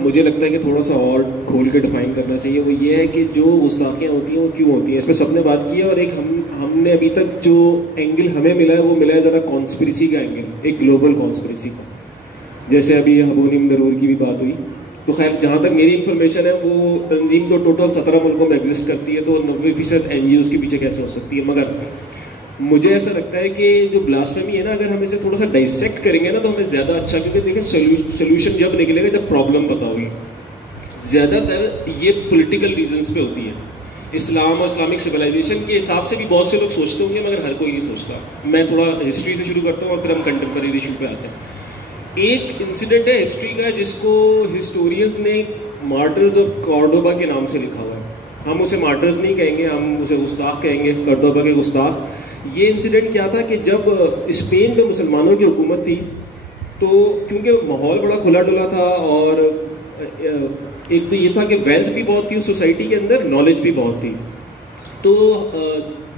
مجھے لگتا ہے کہ تھوڑا سا اور کھول کے ڈیفائن کرنا چاہیے. وہ یہ ہے کہ جو گستاخیاں ہوتی ہیں وہ کیوں ہوتی ہیں, اس پہ سب نے بات کی ہے. اور ایک ہم نے ابھی تک جو اینگل ہمیں ملا ہے وہ ملا ہے ذرا کانسپریسی کا اینگل, ایک گلوبل کانسپریسی کا. جیسے ابھی حبونیم درور کی بھی بات ہوئی, تو خیر جہاں تک میری انفارمیشن ہے وہ تنظیم تو ٹوٹل 17 ملکوں میں ایگزسٹ کرتی ہے, تو 90% NGOs کے پیچھے کیسے ہو سکتی ہے. مگر مجھے ایسا لگتا ہے کہ جو بلاسفیمی ہے نا, اگر ہم اسے تھوڑا سا ڈائسیکٹ کریں گے نا تو ہمیں زیادہ اچھا, کیونکہ دیکھیں سولوشن جب نکلے گا جب پرابلم پتہ ہوگی. زیادہ تر یہ پولیٹیکل ریزنس پہ ہوتی ہے. اسلام اور اسلامک سویلائزیشن کے حساب سے بھی بہت سے لوگ سوچتے ہوں گے, مگر ہر کوئی نہیں سوچتا. میں تھوڑا ہسٹری سے شروع کرتا ہوں اور پھر ہم کنٹمپرری ایشو پہ آتے ہیں. ایک انسیڈنٹ ہے ہسٹری کا جس کو ہسٹورینز نے مارٹرز آف کارڈوبا کے نام سے لکھا ہوا ہے. ہم اسے مارٹرز نہیں کہیں گے, ہم اسے گستاخ کہیں گے, کارڈوبا کے گستاخ. یہ انسیڈنٹ کیا تھا کہ جب اسپین میں مسلمانوں کی حکومت تھی, تو کیونکہ ماحول بڑا کھلا ڈلا تھا, اور ایک تو یہ تھا کہ ویلتھ بھی بہت تھی اس سوسائٹی کے اندر, نالج بھی بہت تھی, تو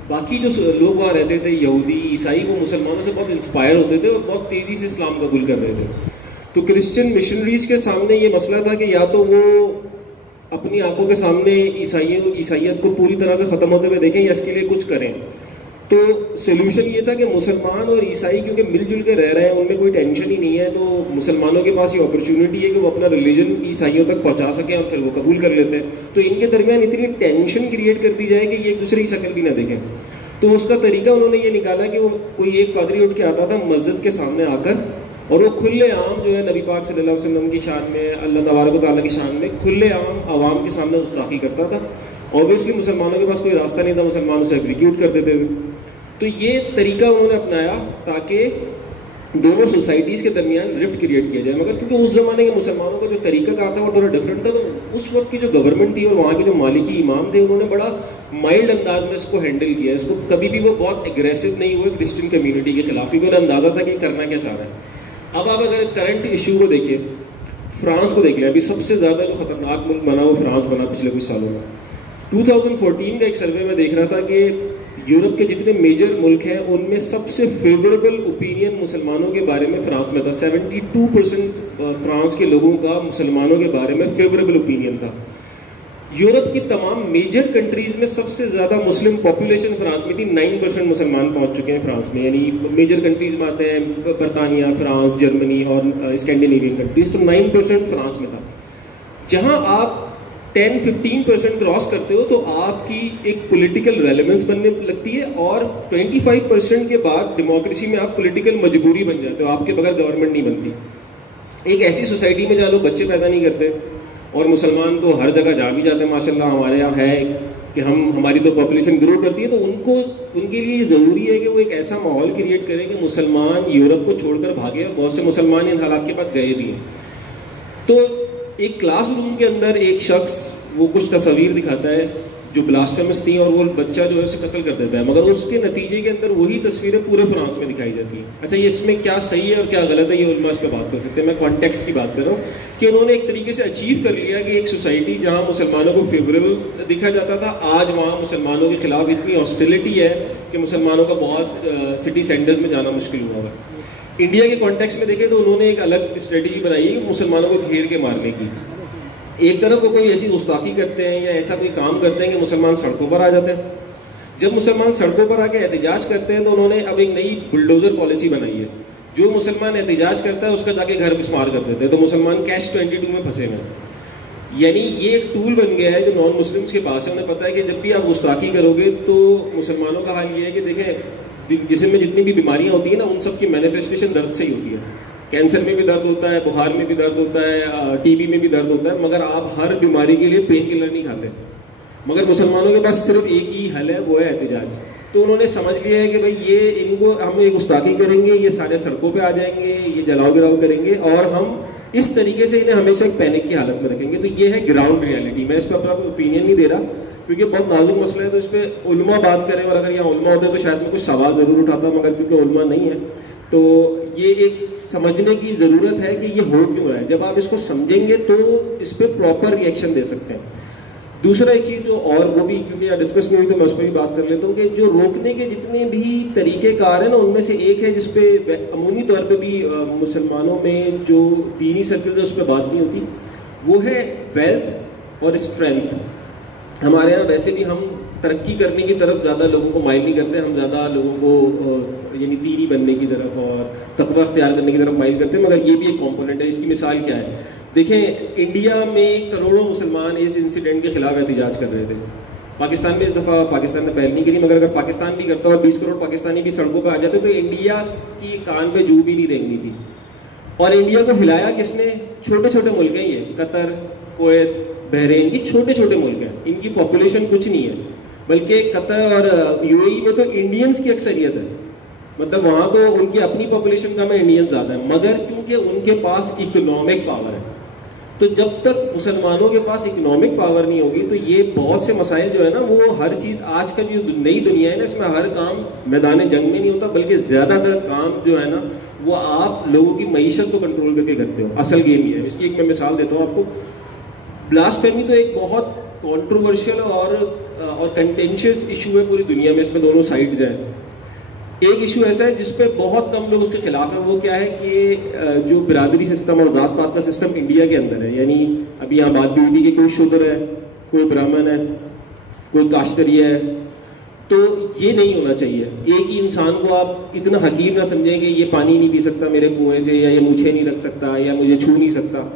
باقی جو لوگ وہاں رہتے تھے, یہودی عیسائی, وہ مسلمانوں سے بہت انسپائر ہوتے تھے اور بہت تیزی سے اسلام قبول کر رہے تھے. تو کرسچن مشنریز کے سامنے یہ مسئلہ تھا کہ یا تو وہ اپنی آنکھوں کے سامنے عیسائیت کو پوری طرح سے ختم ہوتے ہوئے دیکھیں یا اس کے لیے کچھ کریں. تو سولوشن یہ تھا کہ مسلمان اور عیسائی کیونکہ مل جل کے رہ رہے ہیں, ان میں کوئی ٹینشن ہی نہیں ہے, تو مسلمانوں کے پاس یہ اپرچونٹی ہے کہ وہ اپنا ریلیجن عیسائیوں تک پہنچا سکیں اور پھر وہ قبول کر لیتے ہیں. تو ان کے درمیان اتنی ٹینشن کریٹ کر دی جائے کہ یہ ایک دوسرے کی شکل بھی نہ دیکھیں. تو اس کا طریقہ انہوں نے یہ نکالا کہ وہ کوئی ایک پادری اٹھ کے آتا تھا مسجد کے سامنے آ کر, اور وہ کھلے عام جو ہے نبی پاک صلی اللہ علیہ وسلم کی شان میں, اللہ تبارک و تعالیٰ کی شان میں کھلے عام عوام کے سامنے گستاخی کرتا تھا. اوبیسلی مسلمانوں کے پاس کوئی راستہ نہیں تھا, مسلمان اسے ایگزیکیوٹ کر دیتے تھے. تو یہ طریقہ انہوں نے اپنایا تاکہ دونوں سوسائٹیز کے درمیان رفٹ کریٹ کیا جائے. مگر کیونکہ اس زمانے کے مسلمانوں کا جو طریقہ کار تھا وہ تھوڑا ڈفرینٹ تھا, تو اس وقت کی جو گورنمنٹ تھی اور وہاں کے جو مالکی امام تھے, انہوں نے بڑا مائلڈ انداز میں اس کو ہینڈل کیا. اس کو کبھی بھی وہ بہت اگریسو نہیں ہوئے کرسچن کمیونٹی کے خلاف, کیونکہ انہیں اندازہ تھا کہ کرنا کیا چاہ رہا ہے. اب آپ اگر کرنٹ ایشو کو دیکھیں, فرانس کو دیکھ لیں, ابھی سب سے زیادہ جو خطرناک ملک بنا وہ فرانس بنا پچھلے کچھ سالوں میں. 2014 کا ایک سروے میں دیکھ رہا تھا کہ یورپ کے جتنے میجر ملک ہیں ان میں سب سے فیوریبل اوپینین مسلمانوں کے بارے میں فرانس میں تھا. 72% فرانس کے لوگوں کا مسلمانوں کے بارے میں فیوریبل اوپینین تھا. یورپ کی تمام میجر کنٹریز میں سب سے زیادہ مسلم پاپولیشن فرانس میں تھی. 9% مسلمان پہنچ چکے ہیں فرانس میں, یعنی میجر کنٹریز میں آتے ہیں برطانیہ, فرانس, جرمنی اور اسکینڈینیوین کنٹریز, تو 9% فرانس میں تھا. جہاں آپ 10-15% کراس کرتے ہو تو آپ کی ایک پولیٹیکل ریلیونس بننے لگتی ہے, اور 25% کے بعد ڈیموکریسی میں آپ پولیٹیکل مجبوری بن جاتے ہو, آپ کے بغیر گورنمنٹ نہیں بنتی. ایک ایسی سوسائٹی میں جہاں لوگ بچے پیدا نہیں کرتے, اور مسلمان تو ہر جگہ جا بھی جاتے ہیں ماشاء اللہ. ہمارے یہاں ہے کہ ہماری تو پاپولیشن گرو کرتی ہے, تو ان کے لیے یہ ضروری ہے کہ وہ ایک ایسا ماحول کریٹ کریں کہ مسلمان یورپ کو چھوڑ کر بھاگے, اور بہت سے مسلمان ان حالات کے بعد گئے بھی ہیں. تو ایک کلاس روم کے اندر ایک شخص وہ کچھ تصاویر دکھاتا ہے جو بلاسفیمس تھیں, اور وہ بچہ جو ہے اسے قتل کر دیتا ہے, مگر اس کے نتیجے کے اندر وہی تصویریں پورے فرانس میں دکھائی جاتی ہیں. اچھا, یہ اس میں کیا صحیح ہے اور کیا غلط ہے, یہ علماء اس پہ بات کر سکتے ہیں. میں کانٹیکسٹ کی بات کر رہا ہوں کہ انہوں نے ایک طریقے سے اچیو کر لیا کہ ایک سوسائٹی جہاں مسلمانوں کو فیوریبل دکھا جاتا تھا, آج وہاں مسلمانوں کے خلاف اتنی ہاسٹیلٹی ہے کہ مسلمانوں کا بہت سٹی سینٹرز میں جانا مشکل ہوا ہے. انڈیا کے کانٹیکسٹ میں دیکھیں تو انہوں نے ایک الگ اسٹریٹجی بنائی ہے مسلمانوں کو گھیر کے مارنے کی. ایک طرف وہ کوئی ایسی گستاخی کرتے ہیں یا ایسا کوئی کام کرتے ہیں کہ مسلمان سڑکوں پر آ جاتے ہیں. جب مسلمان سڑکوں پر آ کے احتجاج کرتے ہیں تو انہوں نے اب ایک نئی بلڈوزر پالیسی بنائی ہے. جو مسلمان احتجاج کرتا ہے اس کا جا کے گھر مسمار کر دیتے ہیں, تو مسلمان کیش 22 میں پھنسے ہوئے ہیں. یعنی یہ ایک ٹول بن گیا ہے جو نان مسلمس کے پاس ہے. انہیں پتہ ہے کہ جب بھی آپ گستاخی کرو گے تو مسلمانوں کا حال یہ ہے کہ دیکھیں جسم میں جتنی بھی بیماریاں ہوتی ہیں نا, ان سب کی مینیفیسٹیشن درد سے ہی ہوتی ہے. کینسر میں بھی درد ہوتا ہے, بخار میں بھی درد ہوتا ہے, ٹی بی میں بھی درد ہوتا ہے, مگر آپ ہر بیماری کے لیے پین کلر نہیں کھاتے. مگر مسلمانوں کے پاس صرف ایک ہی حل ہے, وہ ہے احتجاج. تو انہوں نے سمجھ لیا ہے کہ بھائی یہ ان کو ہم ایک گستاخی کریں گے, یہ سارے سڑکوں پہ آ جائیں گے, یہ جلاؤ گراؤ کریں گے, اور ہم اس طریقے سے انہیں ہمیشہ ایک پینک کی حالت میں رکھیں گے. تو یہ ہے گراؤنڈ ریالٹی. میں اس پہ اپنا کوئی اوپینین نہیں دے رہا کیونکہ بہت نازک مسئلہ ہے, تو اس پہ علماء بات کریں, اور اگر یہاں علماء ہوتے تو شاید میں کچھ سوال ضرور اٹھاتا, مگر کیونکہ علماء نہیں ہے تو یہ ایک سمجھنے کی ضرورت ہے کہ یہ ہو کیوں رہا ہے. جب آپ اس کو سمجھیں گے تو اس پہ پراپر ریئیکشن دے سکتے ہیں. دوسرا ایک چیز جو, اور وہ بھی کیونکہ یہاں ڈسکس نہیں ہوئی تو میں اس پہ بھی بات کر لیتا ہوں, کہ جو روکنے کے جتنے بھی طریقے کار ہیں نا, ان میں سے ایک ہے جس پہ عمومی طور پہ بھی مسلمانوں میں جو دینی سرکلز ہیں اس پہ بات نہیں ہوتی, وہ ہے ویلتھ اور اسٹرینتھ. ہمارے یہاں ویسے بھی ہم ترقی کرنے کی طرف زیادہ لوگوں کو مائل نہیں کرتے, ہم زیادہ لوگوں کو یعنی دینی بننے کی طرف اور تقوی اختیار کرنے کی طرف مائل کرتے ہیں, مگر یہ بھی ایک کمپوننٹ ہے. اس کی مثال کیا ہے, دیکھیں انڈیا میں کروڑوں مسلمان اس انسیڈنٹ کے خلاف احتجاج کر رہے تھے. پاکستان میں اس دفعہ پاکستان نے پہل نہیں کری, مگر اگر پاکستان بھی کرتا اور 20 کروڑ پاکستانی بھی سڑکوں پہ آ جاتے تو انڈیا کی کان پہ جو بھی نہیں رینگنی تھی. اور انڈیا کو ہلایا کس نے؟ چھوٹے چھوٹے ملک ہیں یہ, قطر, کویت, بحرین, یہ چھوٹے چھوٹے ملک ہیں, ان کی پاپولیشن کچھ نہیں ہے, بلکہ قطر اور UAE میں تو انڈینز کی اکثریت ہے, مطلب وہاں تو ان کی اپنی پاپولیشن کم ہے, انڈینز زیادہ ہیں, مگر کیونکہ ان کے پاس اکنامک پاور ہے. تو جب تک مسلمانوں کے پاس اکنامک پاور نہیں ہوگی تو یہ بہت سے مسائل جو ہے نا, وہ ہر چیز آج کا جو نئی دنیا ہے نا, اس میں ہر کام میدان جنگ میں نہیں ہوتا, بلکہ زیادہ تر کام جو ہے نا وہ آپ لوگوں کی معیشت کو کنٹرول کر کے کرتے ہو. اصل گیم یہ ہے. اس کی ایک میں مثال دیتا ہوں آپ کو. بلاسفیمی تو ایک بہت کنٹروورشل اور کنٹینشیس ایشو ہے پوری دنیا میں, اس میں دونوں سائڈز ہیں. ایک ایشو ایسا ہے جس پہ بہت کم لوگ اس کے خلاف ہیں, وہ کیا ہے کہ جو برادری سسٹم اور ذات پات کا سسٹم انڈیا کے اندر ہے, یعنی ابھی یہاں بات بھی ہوئی تھی کہ کوئی شودر ہے, کوئی برہمن ہے, کوئی کاشتری ہے, تو یہ نہیں ہونا چاہیے. ایک ہی انسان کو آپ اتنا حقیر نہ سمجھیں کہ یہ پانی نہیں پی سکتا میرے کنویں سے, یا یہ مجھے نہیں رکھ سکتا, یا مجھے چھو نہیں سکتا.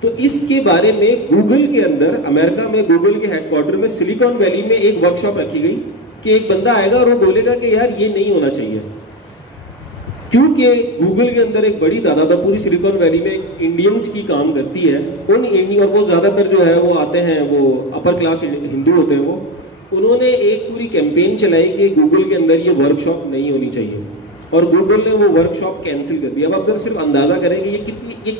تو اس کے بارے میں گوگل کے اندر, امریکہ میں گوگل کے ہیڈ کوارٹر میں سلیکان ویلی میں ایک ورک شاپ رکھی گئی کہ ایک بندہ آئے گا اور وہ بولے گا کہ یار یہ نہیں ہونا چاہیے, کیونکہ گوگل کے اندر ایک بڑی تعداد ہے, پوری سلیکان ویلی میں انڈینز کی کام کرتی ہے. ان انڈین, اور وہ زیادہ تر جو ہے وہ آتے ہیں, وہ اپر کلاس ہندو ہوتے ہیں. وہ انہوں نے ایک پوری کیمپین چلائی کہ گوگل کے اندر یہ ورک شاپ نہیں ہونی چاہیے, اور گوگل نے وہ ورک شاپ کینسل کر دیا. اب آپ صرف اندازہ کریں کہ یہ کتنی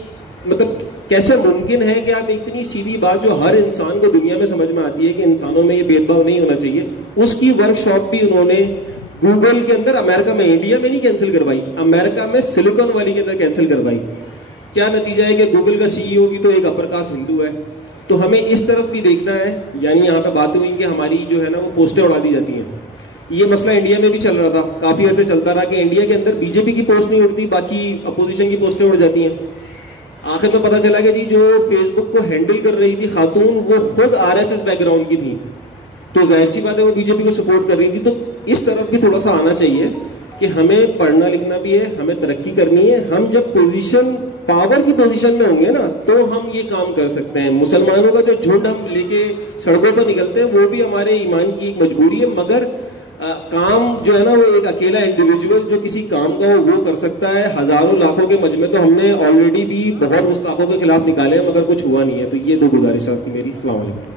مطلب کیسے ممکن ہے کہ آپ اتنی سیدھی بات جو ہر انسان کو دنیا میں سمجھ میں آتی ہے کہ انسانوں میں یہ بھید بھاؤ نہیں ہونا چاہیے, اس کی ورک شاپ بھی انہوں نے گوگل کے اندر امریکہ میں, انڈیا میں نہیں کینسل کروائی, امریکہ میں سلیکان ویلی کے اندر کینسل کروائی. کیا نتیجہ ہے کہ گوگل کا CEO بھی تو ایک اپر کاسٹ ہندو ہے. تو ہمیں اس طرف بھی دیکھنا ہے. یعنی یہاں پہ باتیں ہوئی کہ ہماری جو ہے نا وہ پوسٹیں اڑا دی جاتی ہیں. یہ مسئلہ انڈیا میں بھی چل رہا تھا, کافی عرصے چلتا رہا کہ انڈیا کے اندر BJP کی پوسٹ نہیں اڑتی, باقی اپوزیشن کی پوسٹیں اڑ جاتی ہیں. آخر میں پتہ چلا کہ جی جو فیس بک کو ہینڈل کر رہی تھی خاتون, وہ خود RSS بیک گراؤنڈ کی تھی, تو ظاہر سی بات ہے وہ BJP کو سپورٹ کر رہی تھی. تو اس طرف بھی تھوڑا سا آنا چاہیے کہ ہمیں پڑھنا لکھنا بھی ہے, ہمیں ترقی کرنی ہے. ہم جب پاور کی پوزیشن میں ہوں گے نا تو ہم یہ کام کر سکتے ہیں. مسلمانوں کا جو جھنڈ ہم لے کے سڑکوں پر نکلتے ہیں وہ بھی ہمارے ایمان کی ایک مجبوری ہے, مگر کام جو ہے نا وہ ایک اکیلا انڈیویجول جو کسی کام کا وہ کر سکتا ہے. ہزاروں لاکھوں کے مجمع تو ہم نے آلریڈی بھی بہت گستاخوں کے خلاف نکالے ہیں, مگر کچھ ہوا نہیں ہے. تو یہ دو گزارشات تھی میری. السلام علیکم.